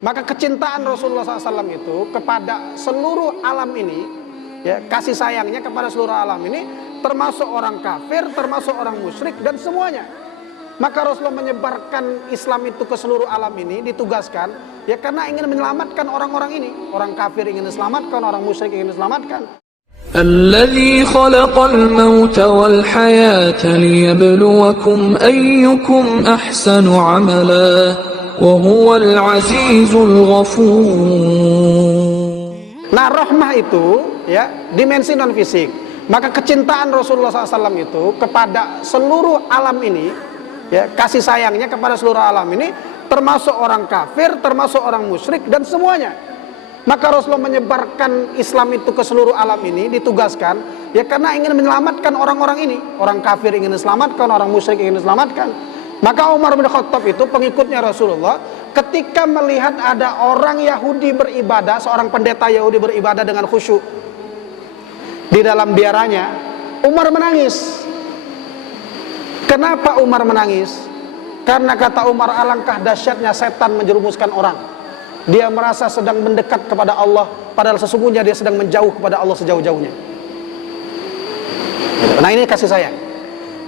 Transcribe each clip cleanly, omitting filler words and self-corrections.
Maka kecintaan Rasulullah SAW itu kepada seluruh alam ini, ya, kasih sayangnya kepada seluruh alam ini, termasuk orang kafir, termasuk orang musyrik dan semuanya. Maka Rasulullah menyebarkan Islam itu ke seluruh alam ini, ditugaskan, ya karena ingin menyelamatkan orang-orang ini. Orang kafir ingin diselamatkan, orang musyrik ingin diselamatkan. الذي خلق الموت والحياة ليبلوكم أيكم أحسن عملا وهو العزيز الغفور. Nah, rahmah itu ya dimensi non fisik. Maka kecintaan Rasulullah SAW itu kepada seluruh alam ini, ya kasih sayangnya kepada seluruh alam ini, termasuk orang kafir, termasuk orang musyrik dan semuanya. Maka Rasulullah menyebarkan Islam itu ke seluruh alam ini, ditugaskan, ya karena ingin menyelamatkan orang-orang ini. Orang kafir ingin diselamatkan, orang musyrik ingin diselamatkan. Maka Umar bin Khattab itu pengikutnya Rasulullah, ketika melihat ada orang Yahudi beribadah, seorang pendeta Yahudi beribadah dengan khusyuk di dalam biaranya, Umar menangis. Kenapa Umar menangis? Karena kata Umar, alangkah dahsyatnya setan menjerumuskan orang. Dia merasa sedang mendekat kepada Allah, padahal sesungguhnya dia sedang menjauh kepada Allah sejauh-jauhnya. Nah, ini kasih sayang.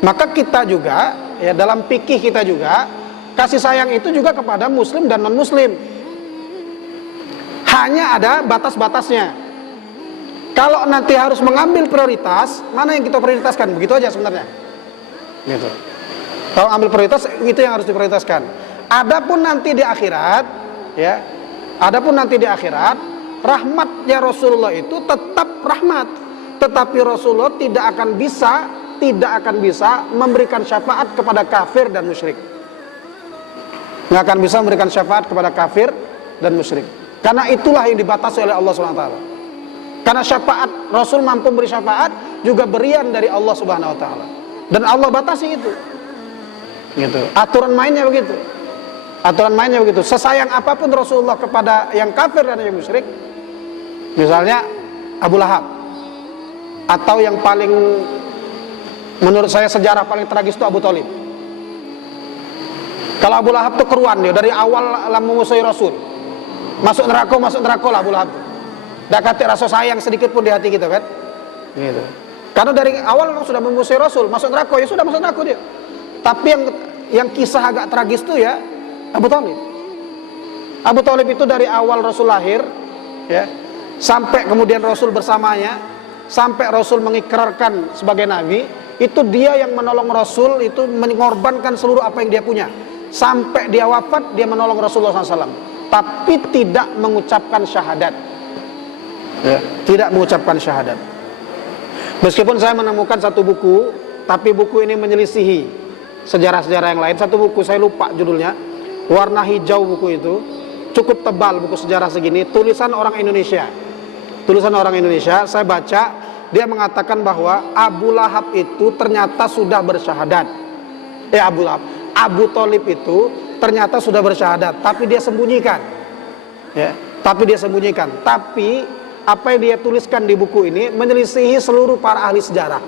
Maka kita juga, ya dalam fikih kita juga, kasih sayang itu juga kepada muslim dan non muslim. Hanya ada batas-batasnya. Kalau nanti harus mengambil prioritas, mana yang kita prioritaskan? Begitu aja sebenarnya. Gitu. Kalau ambil prioritas, itu yang harus diprioritaskan. Adapun nanti di akhirat, ya, adapun nanti di akhirat, rahmatnya Rasulullah itu tetap rahmat, tetapi Rasulullah tidak akan bisa memberikan syafaat kepada kafir dan musyrik. Nggak akan bisa memberikan syafaat kepada kafir dan musyrik. Karena itulah yang dibatasi oleh Allah SWT. Karena syafaat, Rasul mampu memberi syafaat juga berian dari Allah Subhanahu Wa Taala. Dan Allah batasi itu. Gitu. Aturan mainnya begitu. Aturan mainnya begitu. Sesayang apapun Rasulullah kepada yang kafir dan yang musyrik, misalnya Abu Lahab, atau yang paling, menurut saya sejarah paling tragis itu Abu Thalib. Kalau Abu Lahab itu keruan dia dari awal memusuhi Rasul, masuk neraka lah Abu Lahab. Tidak kata rasa sayang sedikit pun di hati kita kan? Gitu. Karena dari awal memang sudah memusuhi Rasul, masuk neraka ya sudah masuk neraka dia. Tapi yang kisah agak tragis itu ya Abu Thalib. Abu Thalib itu dari awal Rasul lahir, ya, sampai kemudian Rasul bersamanya, sampai Rasul mengikrarkan sebagai Nabi, itu dia yang menolong Rasul, itu mengorbankan seluruh apa yang dia punya. Sampai dia wafat, dia menolong Rasulullah SAW. Tapi tidak mengucapkan syahadat. Ya, tidak mengucapkan syahadat. Meskipun saya menemukan satu buku, tapi buku ini menyelisihi sejarah-sejarah yang lain. Satu buku saya lupa judulnya, warna hijau buku itu, cukup tebal buku sejarah segini, tulisan orang Indonesia. Tulisan orang Indonesia, saya baca, dia mengatakan bahwa Abu Lahab itu ternyata sudah bersyahadat. Abu Thalib itu ternyata sudah bersyahadat, tapi dia sembunyikan. Ya, tapi dia sembunyikan. Tapi apa yang dia tuliskan di buku ini menyelisihi seluruh para ahli sejarah.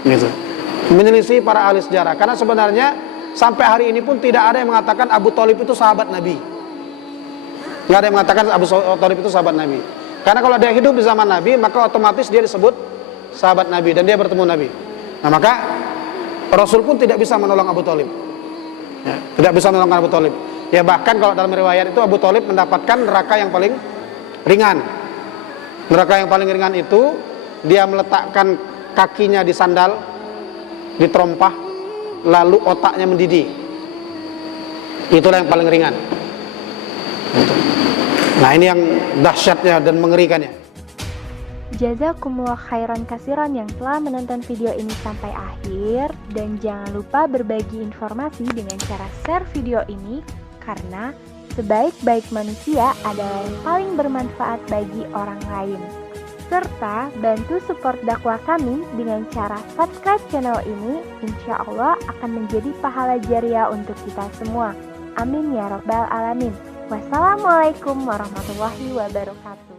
Gitu. Menyelisihi para ahli sejarah. Karena sebenarnya sampai hari ini pun tidak ada yang mengatakan Abu Thalib itu sahabat Nabi. Nggak ada yang mengatakan Abu Thalib itu sahabat Nabi. Karena kalau dia hidup di zaman Nabi, maka otomatis dia disebut sahabat Nabi dan dia bertemu Nabi. Nah, maka Rasul pun tidak bisa menolong Abu Thalib. Ya, tidak bisa menolong Abu Thalib. Ya, bahkan kalau dalam riwayat itu Abu Thalib mendapatkan neraka yang paling ringan. Neraka yang paling ringan itu dia meletakkan kakinya di sandal, di terompah, lalu otaknya mendidih. Itulah yang paling ringan. Nah, ini yang dahsyatnya dan mengerikannya. Jazakumullah khairan kasiran yang telah menonton video ini sampai akhir. Dan jangan lupa berbagi informasi dengan cara share video ini, karena sebaik-baik manusia adalah yang paling bermanfaat bagi orang lain. Serta bantu support dakwah kami dengan cara subscribe channel ini. Insya Allah akan menjadi pahala jariah untuk kita semua. Amin ya rabbal alamin. Wassalamualaikum warahmatullahi wabarakatuh.